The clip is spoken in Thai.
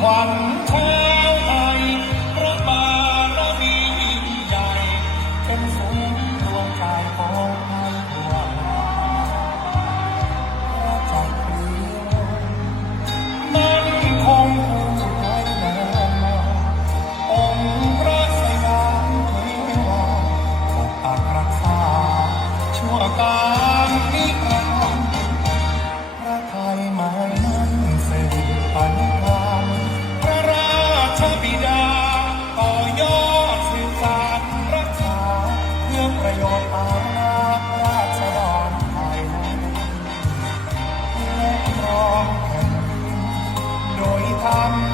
ขวัญชาไทยพระบารมียิ่งใหญ่เป็นศูนย์วมกายองไทยทั่วพรจักรีมันคงต้ายแน่นอนองพระสยามเทวาปกปัรักษาชัวก heart.